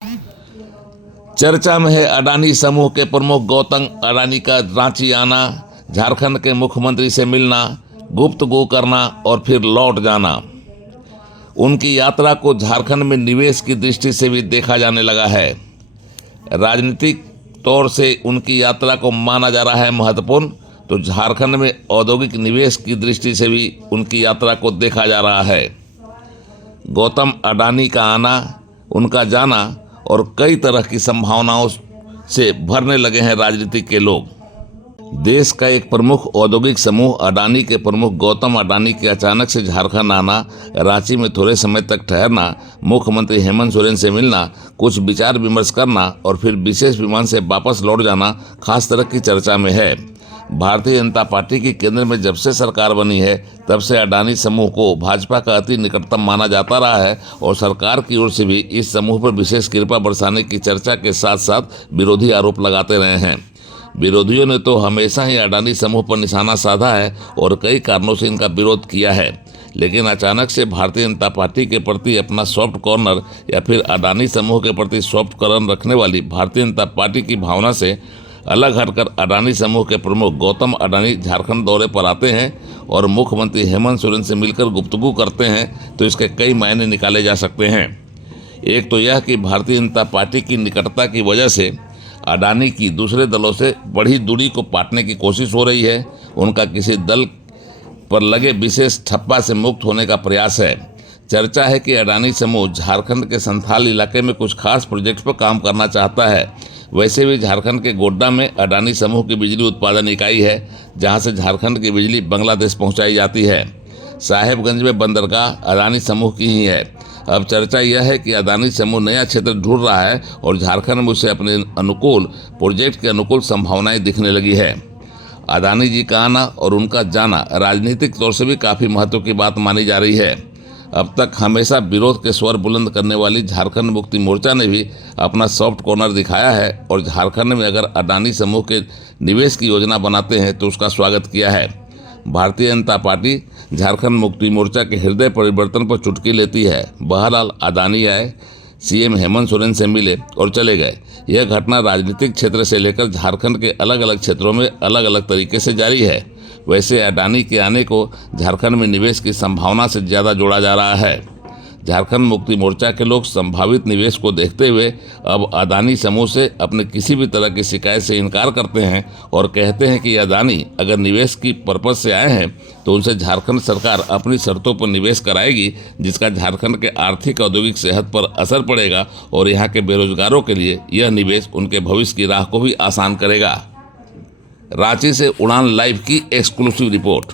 चर्चा में है अडानी समूह के प्रमुख गौतम अडानी का रांची आना, झारखंड के मुख्यमंत्री से मिलना, गुफ्तगू करना और फिर लौट जाना। उनकी यात्रा को झारखंड में निवेश की दृष्टि से भी देखा जाने लगा है। राजनीतिक तौर से उनकी यात्रा को माना जा रहा है महत्वपूर्ण, तो झारखंड में औद्योगिक निवेश की दृष्टि से भी उनकी यात्रा को देखा जा रहा है। गौतम अडानी का आना, उनका जाना और कई तरह की संभावनाओं से भरने लगे हैं राजनीति के लोग। देश का एक प्रमुख औद्योगिक समूह अडानी के प्रमुख गौतम अडानी के अचानक से झारखंड आना, रांची में थोड़े समय तक ठहरना, मुख्यमंत्री हेमंत सोरेन से मिलना, कुछ विचार विमर्श करना और फिर विशेष विमान से वापस लौट जाना खास तरह की चर्चा में है। भारतीय जनता पार्टी की केंद्र में जब से सरकार बनी है तब से अडानी समूह को भाजपा का अति निकटतम माना जाता रहा है और सरकार की ओर से भी इस समूह पर विशेष कृपा बरसाने की चर्चा के साथ साथ विरोधी आरोप लगाते रहे हैं। विरोधियों ने तो हमेशा ही अडानी समूह पर निशाना साधा है और कई कारणों से इनका विरोध किया है, लेकिन अचानक से भारतीय जनता पार्टी के प्रति अपना सॉफ्ट कॉर्नर या फिर अडानी समूह के प्रति सॉफ्ट कॉर्नर रखने वाली भारतीय जनता पार्टी की भावना से अलग हटकर अडानी समूह के प्रमुख गौतम अडानी झारखंड दौरे पर आते हैं और मुख्यमंत्री हेमंत सोरेन से मिलकर गुफ्तगू करते हैं, तो इसके कई मायने निकाले जा सकते हैं। एक तो यह कि भारतीय जनता पार्टी की निकटता की वजह से अडानी की दूसरे दलों से बढ़ी दूरी को पाटने की कोशिश हो रही है। उनका किसी दल पर लगे विशेष ठप्पा से मुक्त होने का प्रयास है। चर्चा है कि अडानी समूह झारखंड के संथाल इलाके में कुछ खास प्रोजेक्ट पर काम करना चाहता है। वैसे भी झारखंड के गोड्डा में अडानी समूह की बिजली उत्पादन इकाई है, जहां से झारखंड की बिजली बांग्लादेश पहुंचाई जाती है। साहेबगंज में बंदरगाह अडानी समूह की ही है। अब चर्चा यह है कि अडानी समूह नया क्षेत्र ढूंढ रहा है और झारखंड में उसे अपने अनुकूल प्रोजेक्ट के अनुकूल संभावनाएं दिखने लगी है। अडानी जी का आना और उनका जाना राजनीतिक तौर से भी काफ़ी महत्व की बात मानी जा रही है। अब तक हमेशा विरोध के स्वर बुलंद करने वाली झारखंड मुक्ति मोर्चा ने भी अपना सॉफ्ट कॉर्नर दिखाया है और झारखंड में अगर अडानी समूह के निवेश की योजना बनाते हैं तो उसका स्वागत किया है। भारतीय जनता पार्टी झारखंड मुक्ति मोर्चा के हृदय परिवर्तन पर चुटकी लेती है। बहरहाल अडानी आए, सीएम हेमंत सोरेन से मिले और चले गए। यह घटना राजनीतिक क्षेत्र से लेकर झारखंड के अलग अलग क्षेत्रों में अलग अलग तरीके से जारी है। वैसे अडानी के आने को झारखंड में निवेश की संभावना से ज़्यादा जोड़ा जा रहा है। झारखंड मुक्ति मोर्चा के लोग संभावित निवेश को देखते हुए अब अडानी समूह से अपने किसी भी तरह की शिकायत से इनकार करते हैं और कहते हैं कि अडानी अगर निवेश की पर्पज से आए हैं तो उनसे झारखंड सरकार अपनी शर्तों पर निवेश कराएगी, जिसका झारखंड के आर्थिक औद्योगिक सेहत पर असर पड़ेगा और यहाँ के बेरोजगारों के लिए यह निवेश उनके भविष्य की राह को भी आसान करेगा। रांची से उड़ान लाइव की एक्सक्लूसिव रिपोर्ट।